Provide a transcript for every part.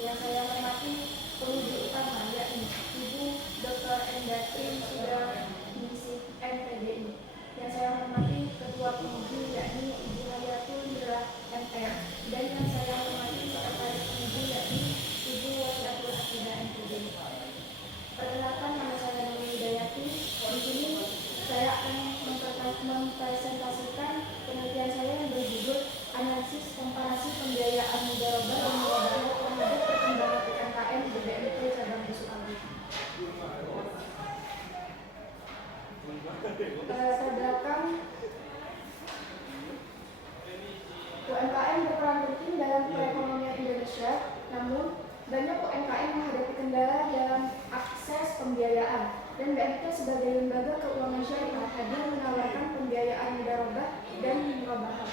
Yang saya hormati penguji utama yakni Ibu Dr. Endati Sudarningsih MPDI. Yang saya hormati Ketua Penguji yakni Ibu Hayatul Mira MPR. Dan yang saya hormati Sekretaris Penguji yakni Ibu Wasiatul Akidah MPDI. Perkenalkan, nama saya Nurul Hidayati. Di sini saya akan mempresentasikan penelitian saya yang berjudul Analisis Komparasi Pembiayaan Mudharabah dan Mudaharah terhadap Perkembangan UMKM di BMT Cabang Besuk Agung. Terbelakang, UMKM berperan penting dalam perekonomian Indonesia, namun banyak UMKM menghadapi kendala dalam akses pembiayaan, dan BMT sebagai lembaga keuangan syariah hadir menawarkan pembiayaan mudharabah dan murabahat.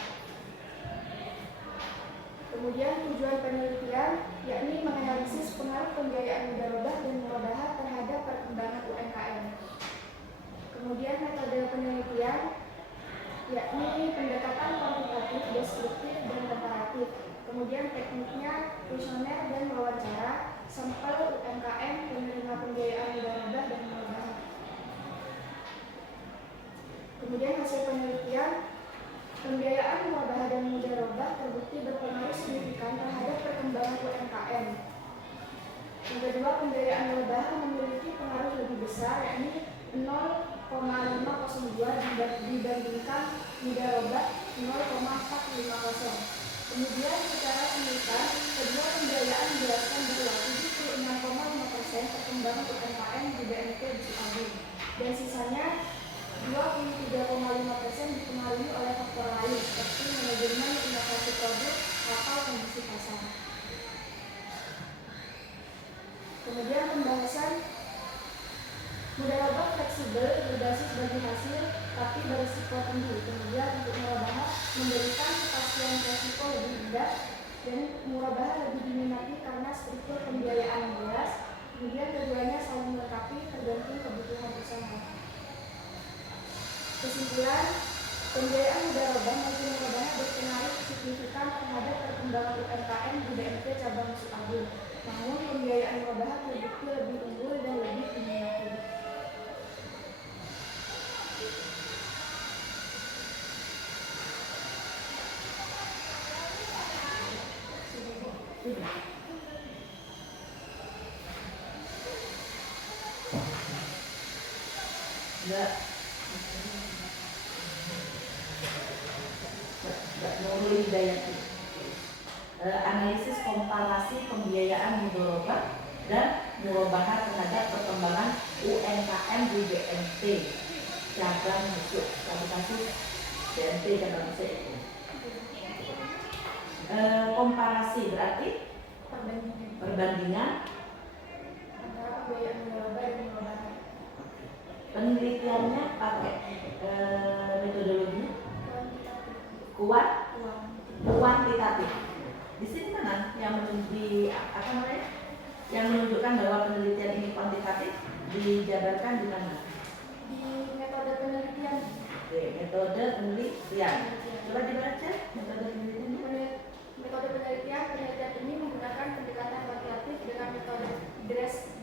Kemudian tujuan penelitian yakni menganalisis pengaruh pembiayaan mudharabah dan murabahat terhadap perkembangan UMKM. Kemudian metode penelitian yakni pendekatan kuantitatif, deskriptif, dan komparatif. Kemudian tekniknya kuesioner dan wawancara, sampel UMKM penerima pembiayaan mudharabah dan murabahat. Kemudian hasil penelitian, pembiayaan murabahat dan mudharabah terbukti berpengaruh signifikan terhadap perkembangan UMKM. Yang kedua, pembiayaan murabahat memiliki pengaruh lebih besar yakni 0,502 dibandingkan mudharabah 0,450. Kemudian secara simultan, kedua pembiayaan menjelaskan bahwa 76,5% perkembangan UMKM di BMT Besuk Agung, dan sisanya 23,5% dipengaruhi oleh faktor lain seperti manajemen inovasi produk atau kondisi pasar. Kemudian pembahasan, mudharabah fleksibel berbasis bagi hasil tapi berisiko tinggi. Kemudian untuk murabahat memberikan kepastian resiko lebih rendah, dan murabahat lebih diminati karena struktur pembiayaan yang jelas. Kemudian keduanya saling melengkapi tergantung kebutuhan usaha. Kesimpulan, pembiayaan mudharabah maupun murabahat berpengaruh signifikan terhadap perkembangan UMKM di BMT Cabang Besuk Agung. Namun pembiayaan murabahat terbukti lebih unggul dan lebih diminati. Nurul Hidayati. Analisis komparasi pembiayaan mudharabah dan murabahat terhadap perkembangan UMKM di BMT Cabang Besuk. Kasus BMT Cabang Besuk itu. Komparasi berarti perbandingan antara pembiayaan mudharabah dan murabahat. Penelitiannya pakai metodologi kuantitatif. Di sini mana yang menunjukkan bahwa penelitian ini kuantitatif dijabarkan di mana? Di metode penelitian. Oke, metode penelitian. Coba dibaca metode penelitian. Metode penelitian ini menggunakan pendekatan kuantitatif dengan metode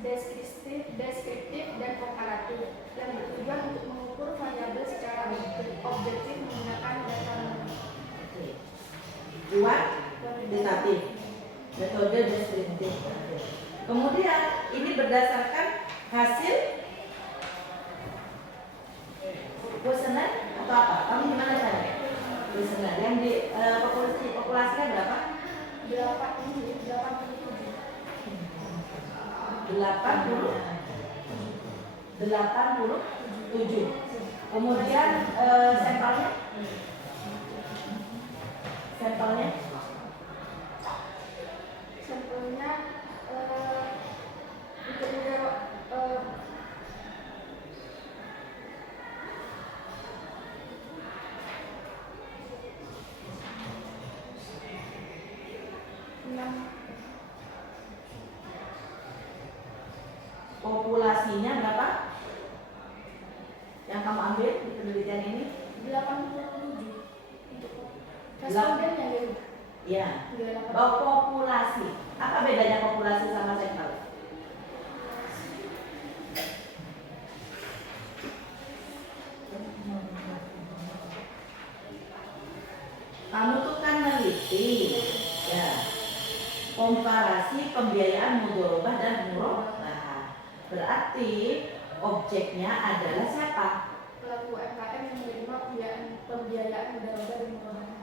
deskriptif dan komparatif yang bertujuan untuk mengukur variabel secara objektif menggunakan data. Kuantitatif, metode deskriptif. Kemudian ini berdasarkan hasil kuesioner atau apa? Kamu gimana caranya? Kuesioner yang di populasinya berapa? 87. Kemudian sampelnya untuk populasinya berapa? Yang kamu ambil di penelitian ini? 87. Respondennya ya? Ya. Populasi. Apa bedanya populasi populasi sama sampel? Kamu tuh kan meneliti, ya, komparasi pembiayaan mudharabah dan murabah. Berarti objeknya adalah siapa? Pelaku UMKM yang menerima pembiayaan mudharabah dan murabah.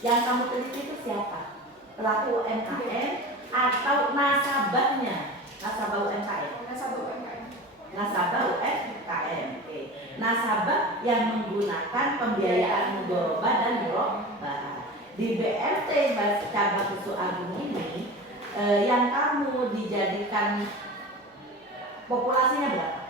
Yang kamu teliti itu siapa? Pelaku UMKM atau nasabahnya? Nasabah UMKM. Nasabah UMKM. Nasabah UMKM. Oke. Nasabah yang menggunakan pembiayaan mudharabah dan murabah. Di BMT cabang Kusuk Agung ini yang kamu dijadikan populasinya berapa?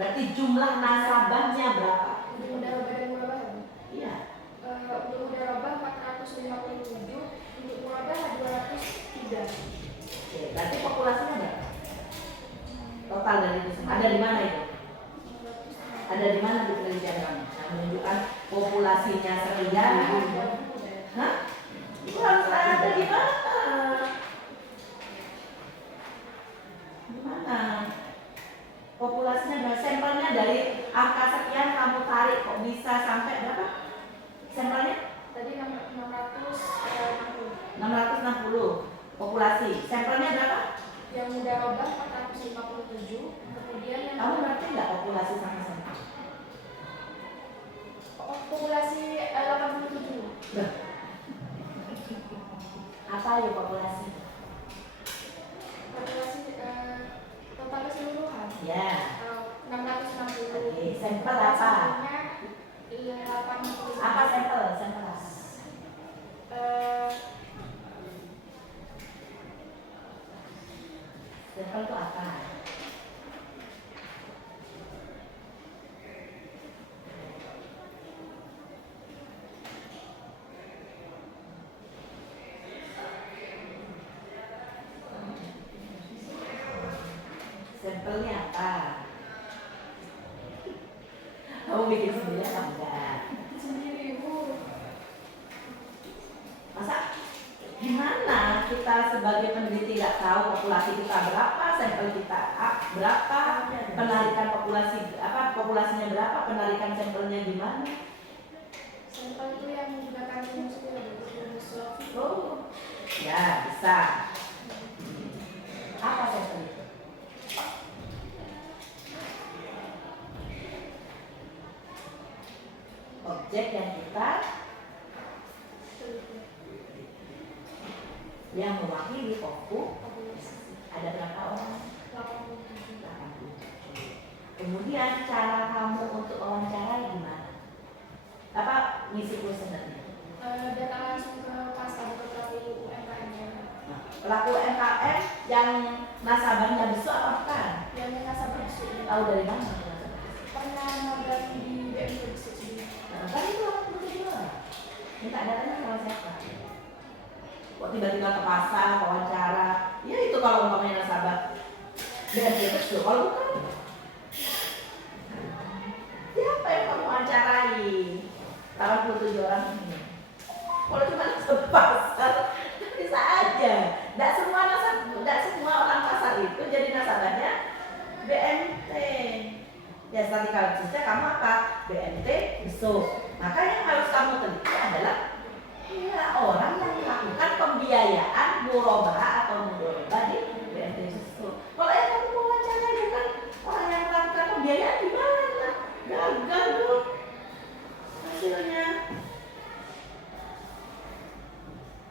Berarti jumlah nasabahnya berapa? Untuk mudharabah dan murabah. Iya. Untuk mudharabah 457, untuk murabah 203. Oke, berarti populasinya berapa? Total dari itu semua. Ada di mana itu? Ada di mana di penelitian kamu? Yang menunjukkan populasinya sekian. Hah? Itu harus ada di mana? Di mana? Populasinya berapa? Sampelnya dari angka sekian kamu tarik kok bisa sampai berapa? Sampelnya? Tadi 660. 660 populasi. Sampelnya berapa? Yang mudharabah 457, kemudian yang Kamu ngerti nggak populasi sama sampel? populasi 87. Loh. Apa ya populasi? Populasi total keseluruhan. Ya. 660. Oke, sampel apa? Iya, 80. Apa sampel? Sampel apa? Sampel itu apa? Sampelnya apa? Kamu bikin sendiri apa enggak? Sendiri, Bu. Masa gimana kita sebagai peneliti tidak tahu populasi kita berapa, sampel kita berapa, penarikan populasinya berapa, penarikan sampelnya gimana? Sampel itu yang menggunakan rumus itu ya, rumus Lovi. Oh, ya bisa. Apa sampel itu? Objek yang kita yang mewakili populasi ada berapa orang? 87. 87. Kemudian cara kamu untuk wawancara gimana? Apa ngisi kuesionernya? Datang langsung ke pasar atau pelaku UMKM ya. Nah, pelaku UMKM yang nasabahnya besar apa bukan? Yang nasabah besok ini. Tahu dari mana nasabah? Pernah magang di BMT besok sendiri. Nah, kan itu orang kedua. Minta datanya sama siapa? Kok tiba-tiba ke pasar, wawancara? Ya itu kalau umpamanya nasabah BMT besok, kalau bukan siapa yang kamu wawancarai? 87 orang ini. Kalau cuma nasabah pasar, bisa aja. Tidak semua orang pasar itu jadi nasabahnya BMT. Ya statistiknya kamu apa? BMT besok. Maka yang harus kamu teliti adalah ya, orang yang melakukan pembiayaan murabah atau mudharabah di BMT besok. Kalau yang kamu mau wawancara bukan orang yang melakukan pembiayaan, gimana? Gagal dong hasilnya.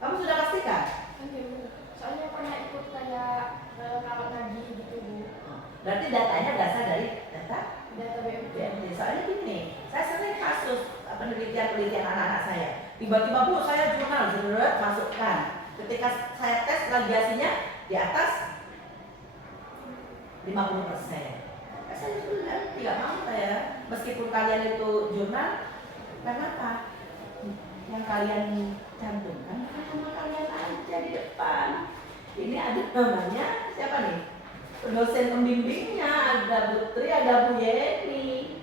Kamu sudah pastikan? Iya, soalnya pernah ikut kayak kalau ngaji gitu, Bu. Berarti datanya berasal dari data Data BMT. BMT. Soalnya gini, saya sering kasus penelitian anak-anak saya. Tiba-tiba, Bu, saya jurnal, masukkan. Ketika saya tes plagiasinya di atas 50%. Saya bilang, tidak mau saya. Meskipun kalian itu jurnal, kenapa? Yang kalian cantumkan, sama kalian aja di depan. Ini ada namanya, siapa nih? Dosen pembimbingnya, ada Putri, ada Bu Yeni.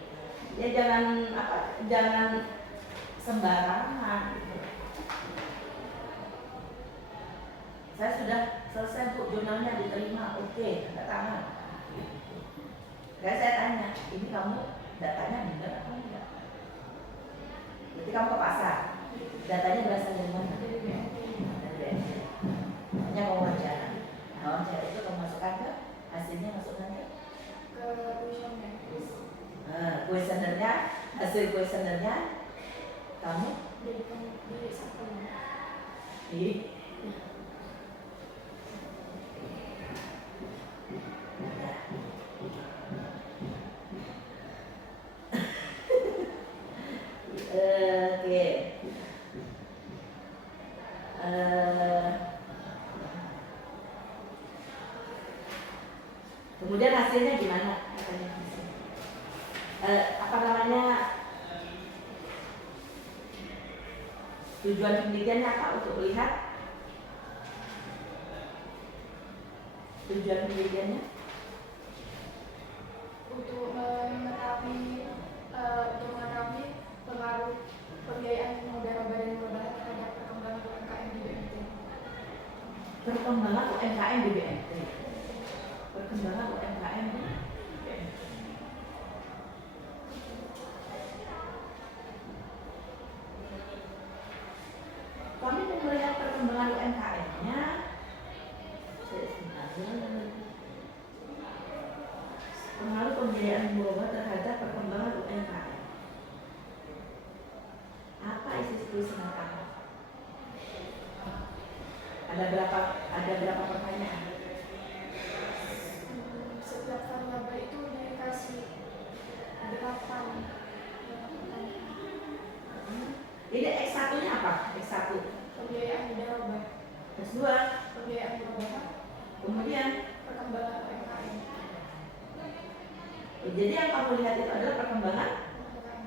Ya jangan sembarangan. Saya sudah selesai Bu, jurnalnya diterima, oke, tanda tangan. Dan saya tanya, ini kamu datanya benar atau enggak? Berarti kamu ke pasar, datanya berasal dari mana? Dari BNT. Hanya mau wawancara. Nah, wawancara itu kamu masukkan ke hasilnya, masukkan ke kuesioner. Kuesionernya, hasil kuesionernya kamu Di sampel. di oke. Kemudian hasilnya gimana? Apa namanya? Tujuan penelitiannya apa? Untuk melihat tujuan penelitiannya? Untuk mengetahui pengaruh pembiayaan mudharabah dan murabahah terhadap perkembangan UMKM di BNT. Perkembangan UMKM di BNT. Perkembangan UMKM di BNT. Kami mau melihat perkembangan UMKM-nya. Pengaruh pembiayaan murabahah terhadap perkembangan UMKM. Apa isi tulisan kamu? Ada berapa pertanyaan? Setiap variabel itu dikasih 8. Ini X1-nya apa? X1 Pembiayaan mudharabah, X2 pembiayaan murabahah, kemudian perkembangan UMKM. jadi yang kamu lihat itu adalah perkembangan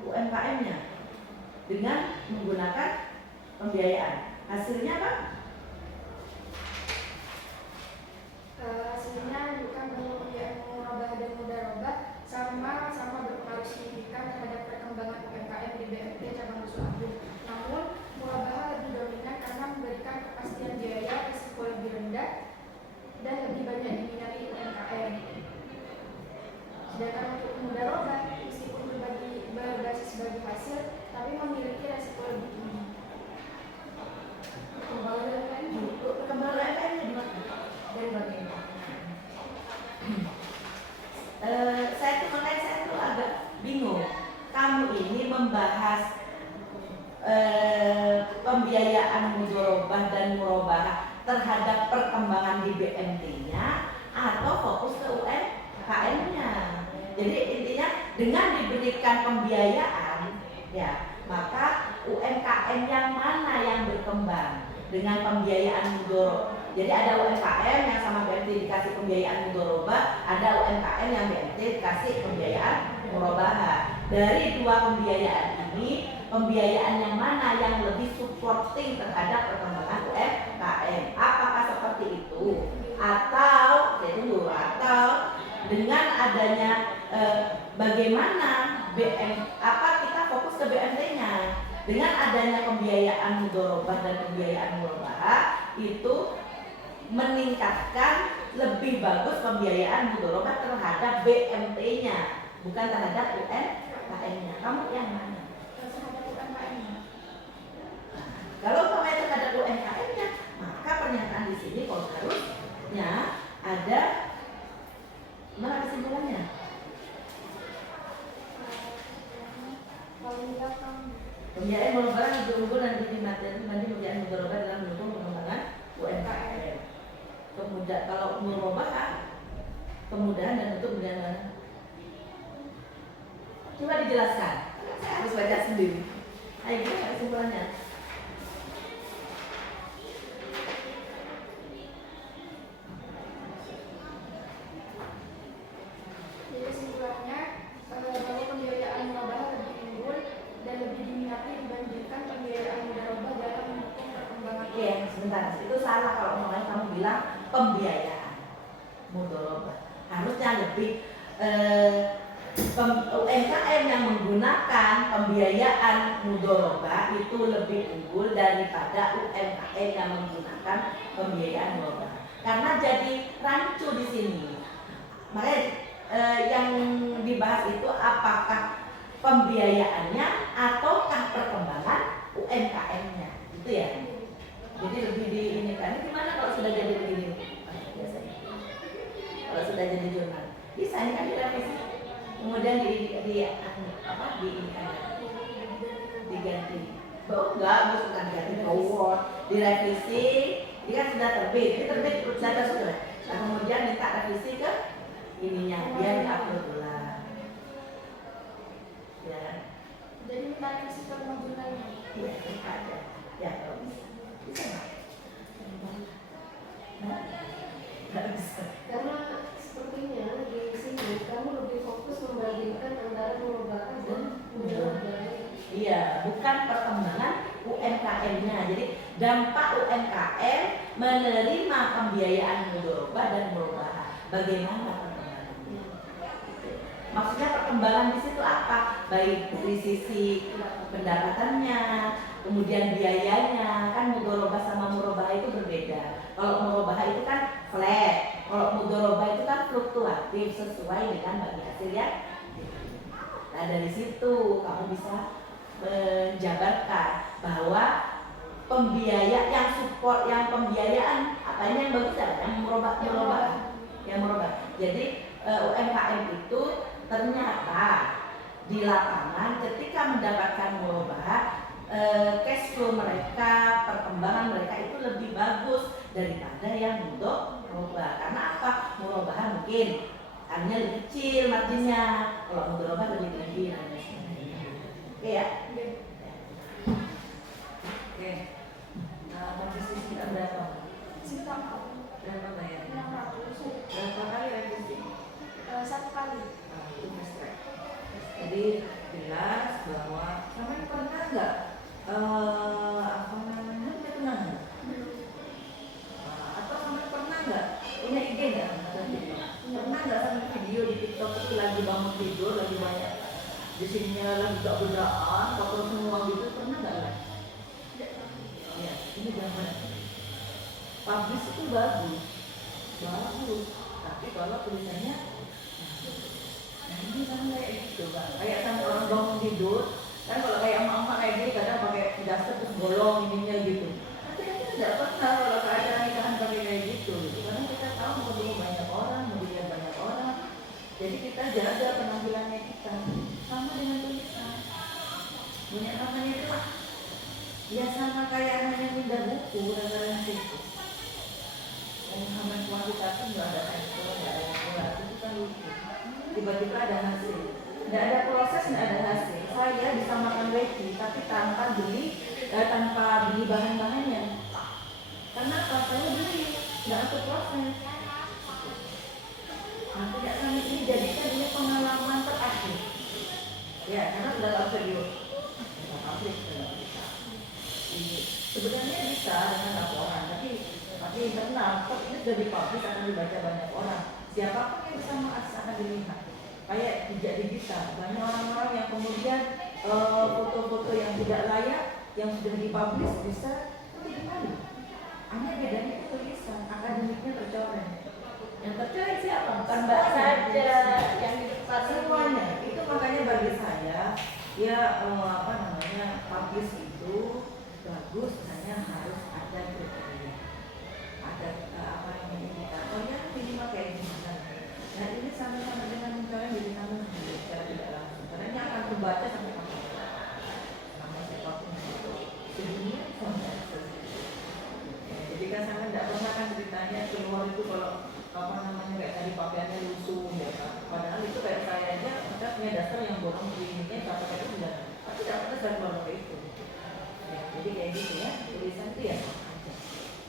UMKM-nya dengan menggunakan pembiayaan. Hasilnya apa? Hasilnya menunjukkan bahwa pembiayaan murabahah dan mudharabah sama-sama berpengaruh signifikan terhadap perkembangan UMKM di BNT cabang Dusun Agung. Namun, murabahah lebih dominan karena memberikan kepastian biaya, risiko lebih rendah, dan lebih banyak diminati UMKM. Sedangkan untuk mudharabah, meskipun berbasis bagi hasil, tapi memiliki risiko lebih tinggi. Perkembangan UMKM-nya di mana? Dari bagaimana? Saya tuh agak bingung. Kamu ini membahas pembiayaan mudharabah dan murabahah terhadap perkembangan di BNT-nya atau fokus ke UMKM-nya. Jadi intinya dengan diberikan pembiayaan, ya maka UMKM yang mana yang berkembang dengan pembiayaan mudharabah. Jadi ada UMKM yang sama BNT dikasih pembiayaan mudharabah, ada UMKM yang BNT dikasih pembiayaan murabahah. Dari dua pembiayaan ini, pembiayaan yang mana yang lebih supporting terhadap perkembangan UMKM? Apakah seperti itu? Atau dengan adanya bagaimana kita fokus ke BNT-nya? Dengan adanya pembiayaan mudharabah dan pembiayaan murabahah itu meningkatkan lebih bagus pembiayaan mudharabah terhadap BNT-nya, bukan terhadap UMKM-nya. Kamu yang mana? Terhadap UMKM-nya. Kalau umpamanya terhadap UMKM-nya, maka pernyataan di sini harusnya ada mana kesimpulannya? Pembiayaan murabahah lebih unggul dan lebih materi dibanding pembiayaan mudharabah dalam mendukung pengembangan UMKM. Kemudian kalau murabahah kemudahan dan bentuk pembiayaan. Coba dijelaskan. Saya harus baca sendiri. Ayo kita kesimpulannya. Jadi kesimpulannya bahwa pembiayaan murabahah lebih unggul dan lebih diminati dibandingkan pembiayaan mudharabah dalam mendukung perkembangan. Oke, sebentar. Itu salah kalau mulai kamu bilang pembiayaan mudharabah. Harusnya lebih UMKM yang menggunakan pembiayaan mudharabah itu lebih unggul daripada UMKM yang menggunakan pembiayaan mudharabah. Karena jadi rancu di sini. Makanya yang dibahas itu apakah pembiayaannya ataukah perkembangan UMKM-nya, gitu ya. Jadi lebih di ini kan. Gimana kalau sudah jadi begini? Biasanya. Kalau sudah jadi jurnal, bisa ini kan direvisi. Kemudian diganti. Enggak, bukan diganti, direvisi. Ini kan sudah terbit, ini terbit data sudah. Nah, kemudian minta revisi ke ininya, biar diupload ulang. Ya. Jadi minta revisi ke jurnalnya. Iya, ada. Ya, kalau bisa. Bisa nggak? Nggak bisa. Karena sepertinya di sini kamu lebih fokus membandingkan antara mengubahkan dan mengubah. Iya, bukan perkembangan UMKM-nya. Jadi dampak UMKM menerima pembiayaan mudharabah dan murabahah. Bagaimana perkembangannya? Maksudnya perkembangan di situ apa? Baik dari sisi pendapatannya, kemudian biayanya. Kan mudharabah sama murabahah itu berbeda. Kalau murabahah itu kan flat, kalau mudharabah itu kan fluktuatif sesuai dengan bagi hasil yang. Nah, dari situ kamu bisa menjabarkan bahwa pembiaya yang support, yang pembiayaan apanya yang bagus ya, yang merubah. Jadi UMKM itu ternyata di lapangan ketika mendapatkan murabahah, cash flow mereka, perkembangan mereka itu lebih bagus daripada yang murabah. Karena apa? Murabahah mungkin hanya lebih kecil marginnya, kalau mudharabah lebih tinggi. Oke ya? Oke. Komposisi kita berapa? Berapa bayarnya? 600. Berapa kali revisi? 1 kali. Itu mesrek. Jadi jelas bahwa sampai pernah nggak punya kenal nggak? Atau sampai pernah nggak punya ide nggak? Pernah nggak sampai video di TikTok itu lagi bangun tidur, lagi banyak di sininya lagi gak beneran, kotor semua gitu, pernah nggak lah? Ya, ini gambar. Publish itu bagus, tapi kalau tulisannya, nah ini kan kayak gitu kan, kayak sama orang bangun tidur, kan kalau kayak emak-emak kayak gini kadang pakai daster terus bolong ininya gitu. Tapi kita tidak pernah kalau keadaan nikahan pakai kayak gitu, karena kita tahu mau dulu banyak orang, mau dilihat banyak orang, jadi kita jaga penampilannya kita. Sama dengan tulisan, punya namanya itu ya sama kayak hanya pindah buku referensi itu. Halaman kuantitatif nggak ada sampel, nggak ada kalkulasi, itu kan lucu. Tiba-tiba ada hasil, nggak ada proses, nggak ada hasil. Saya bisa makan roti tapi tanpa beli bahan-bahannya. Karena apa? Saya beli, nggak ada proses. Nah, tidak kami ini jadikan ini pengalaman terakhir. Ya, karena sudah tak serius. Publik sudah bisa. Sebenarnya bisa dengan laporan, tapi internal, kok ini sudah dipublish akan dibaca banyak orang. Siapapun yang bisa mengakses akan dilihat. Kayak jejak digital, banyak orang-orang yang kemudian foto-foto yang tidak layak yang sudah dipublish bisa dikali. Hanya bedanya itu tulisan, akademiknya tercoreng. Yang tercoreng siapa? Bukan Mbak saja yang di depan semuanya. Itu makanya bagi saya ya publish itu bagus, hanya harus ada kriteria, ada indikatornya minimal kayak gimana. Nah ini sama-sama dengan mencoreng jadi nama secara tidak langsung, karena ini akan terbaca sampai kapan-kapan sama siapapun sedunia sama akses. Jadi kan saya tidak pernah kan ceritanya keluar itu kalau kayak tadi pakaiannya lusuh ya kan. Padahal itu kayak saya aja kita punya dasar yang borong kliniknya apa kayak itu sudah, tapi tidak pernah saya keluar pakai itu. Ya, jadi kayak gitu ya, tulisan itu ya sama aja.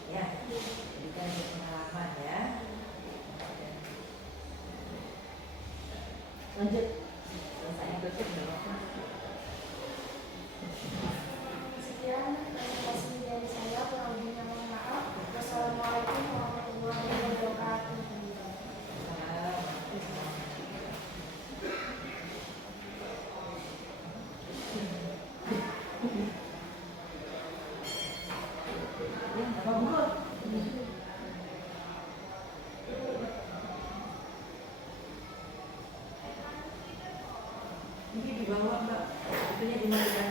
Ya, jadi kan pengalaman ya. Lanjut, selesai tutup dong. Sekian presentasi dari saya, kurang lebihnya mohon maaf. Wassalamualaikum warahmatullahi wabarakatuh. artinya dimatikan